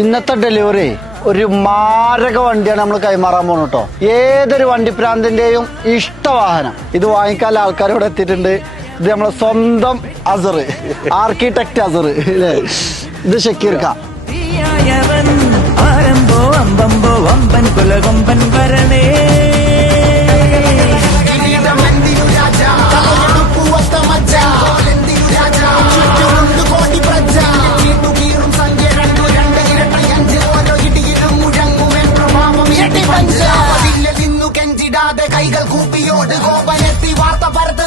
ഇന്നത്തെ ഡെലിവറി ഒരു മാരക വണ്ടിയാണ് നമ്മൾ കൈമാറാൻ പോകുന്നത് കേട്ടോ. ഏതൊരു വണ്ടിപ്രാന്തിന്റെയും ഇഷ്ടവാഹനം. ഇത് വാങ്ങിക്കാൻ ആൾക്കാർ ഇവിടെ എത്തിയിട്ടുണ്ട്. ഇത് നമ്മളെ സ്വന്തം അസർ, ആർക്കിടെക്ട് അസർ അല്ലേ. ഇത് ഷക്കീർ ഖാൻ. കൈകൾ കൂപ്പിയോട് കോപനെത്തി വാർത്ത പരത്ത്